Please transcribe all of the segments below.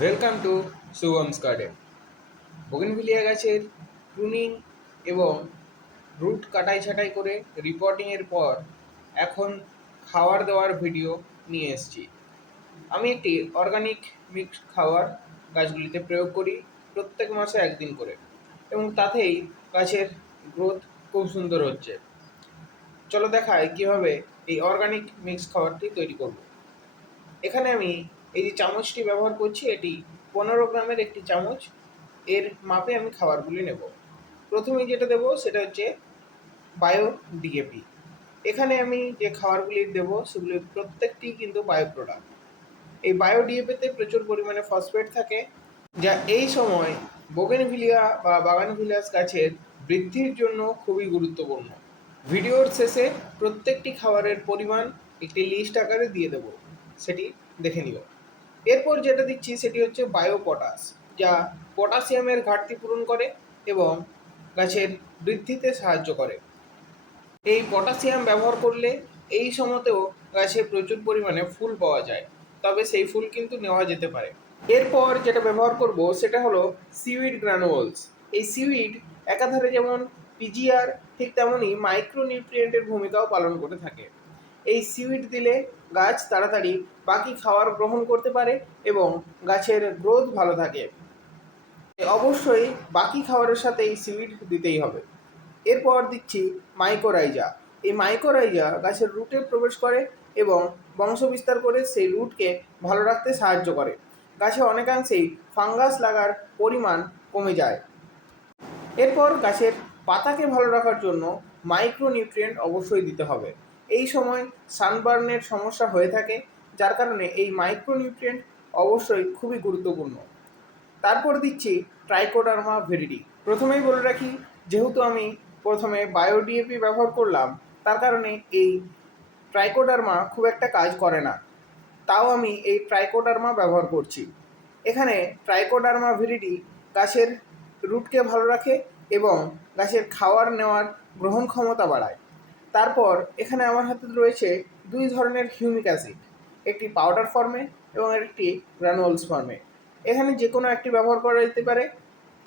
Welcome to শুভমস garden. Bougainvillea গাছের pruning এবং রুট কাটাই ছাঁটাই করে রিপোর্টিংয়ের পর এখন খাবার দেওয়ার ভিডিও নিয়ে এসেছি। আমি একটি অর্গানিক মিক্সড খাবার গাছগুলিতে প্রয়োগ করি প্রত্যেক মাসে একদিন করে, এবং তাতেই গাছের গ্রোথ খুব সুন্দর হচ্ছে। চলো দেখাই কীভাবে এই অর্গানিক মিক্সড খাবারটি তৈরি করব। এখানে আমি এই যে চামচটি ব্যবহার করছি, এটি 15 গ্রামের একটি চামচ। এর মাপে আমি খাবারগুলি নেব। প্রথমেই যেটা দেবো সেটা হচ্ছে বায়ো ডিএপি। এখানে আমি যে খাবারগুলি দেবো সেগুলি প্রত্যেকটি কিন্তু বায়ো প্রোডাক্ট। এই বায়ো ডিএপিতে প্রচুর পরিমাণে ফসফেট থাকে, যা এই সময় বোগেনভিলিয়া বা বাগানভিলিয়াস গাছের বৃদ্ধির জন্য খুবই গুরুত্বপূর্ণ। ভিডিওর শেষে প্রত্যেকটি খাবারের পরিমাণ একটি লিস্ট আকারে দিয়ে দেবো, সেটি দেখে নিও। এরপর যেটা দিচ্ছি সেটি হচ্ছে বায়ো পটাশ, যা পটাশিয়ামের ঘাটতি পূরণ করে এবং গাছের বৃদ্ধিতে সাহায্য করে। এই পটাশিয়াম ব্যবহার করলে এই সময়তেও গাছে প্রচুর পরিমাণে ফুল পাওয়া যায়, তবে সেই ফুল কিন্তু নেওয়া যেতে পারে। এরপর যেটা ব্যবহার করব সেটা হলো সিউইড গ্রানুলস। এই সিউইড একাধারে যেমন পিজিআর, ঠিক তেমনই মাইক্রোনিউট্রিয়েন্টের ভূমিকাও পালন করে থাকে। এই সিউইড দিলে গাছ তাড়াতাড়ি বাকি খাবার গ্রহণ করতে পারে এবং গাছের গ্রোথ ভালো থাকে। অবশ্যই বাকি খাবারের সাথে এই সিউইড দিতেই হবে। এরপর দিচ্ছি মাইকোরাইজা। এই মাইকোরাইজা গাছের রুটে প্রবেশ করে এবং বংশবিস্তার করে সেই রুটকে ভালো রাখতে সাহায্য করে। গাছে অনেকাংশেই ফাঙ্গাস লাগার পরিমাণ কমে যায়। এরপর গাছের পাতাকে ভালো রাখার জন্য মাইক্রোনিউট্রিয়েন্ট অবশ্যই দিতে হবে। এই সময় সানবার্নের সমস্যা হয়ে থাকে, যার কারণে এই মাইক্রোনিউট্রিয়েন্ট অবশ্যই খুবই গুরুত্বপূর্ণ। তারপর দিচ্ছি ট্রাইকোডার্মা ভিরিডি। প্রথমেই বলে রাখি, যেহেতু আমি প্রথমে বায়োডিএপি ব্যবহার করলাম, তার কারণে এই ট্রাইকোডার্মা খুব একটা কাজ করে না। তাও আমি এই ট্রাইকোডার্মা ব্যবহার করছি। এখানে ট্রাইকোডার্মা ভিরিডি গাছের রুটকে ভালো রাখে এবং গাছের খাওয়ার নেওয়ার গ্রহণ ক্ষমতা বাড়ায়। তারপর এখানে আমার হাতে রয়েছে দুই ধরনের হিউমিক অ্যাসিড, একটি পাউডার ফর্মে এবং একটি গ্রানুলস ফর্মে। এখানে যে কোনো একটি ব্যবহার করা যেতে পারে,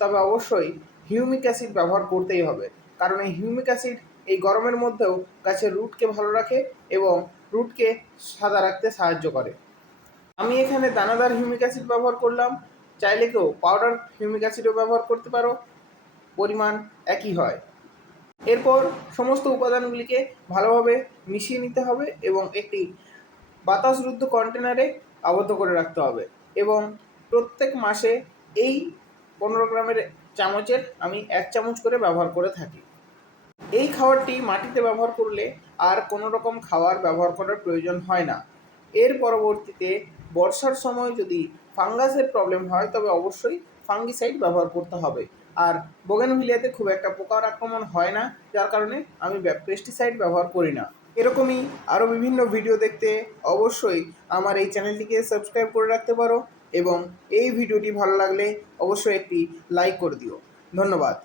তবে অবশ্যই হিউমিক অ্যাসিড ব্যবহার করতেই হবে, কারণ এই হিউমিক অ্যাসিড এই গরমের মধ্যেও গাছের রুটকে ভালো রাখে এবং রুটকে সাদা রাখতে সাহায্য করে। আমি এখানে দানাদার হিউমিক অ্যাসিড ব্যবহার করলাম, চাইলে কেউ পাউডার হিউমিক অ্যাসিডও ব্যবহার করতে পারো, পরিমাণ একই হয়। এরপর সমস্ত উপাদানগুলিকে ভালোভাবে মিশিয়ে নিতে হবে এবং একটি বাতাসরুদ্ধ কন্টেনারে আবদ্ধ করে রাখতে হবে, এবং প্রত্যেক মাসে এই 15 গ্রামের চামচের আমি 1 চামচ করে ব্যবহার করে থাকি। এই খাবারটি মাটিতে ব্যবহার করলে আর কোনো রকম খাবার ব্যবহার করার প্রয়োজন হয় না। এর পরবর্তীতে বর্ষার সময় যদি ফাঙ্গাসের প্রবলেম হয়, তবে অবশ্যই ফাঙ্গিসাইড ব্যবহার করতে হবে। আর বোগেনভিলিয়াতে খুব একটা পোকার আক্রমণ হয় না, যার কারণে আমি পেস্টিসাইড ব্যবহার করি না। এরকমই আরও বিভিন্ন ভিডিও দেখতে অবশ্যই আমার এই চ্যানেলটিকে সাবস্ক্রাইব করে রাখতে পারো, এবং এই ভিডিওটি ভালো লাগলে অবশ্যই একটি লাইক করে দিও। ধন্যবাদ।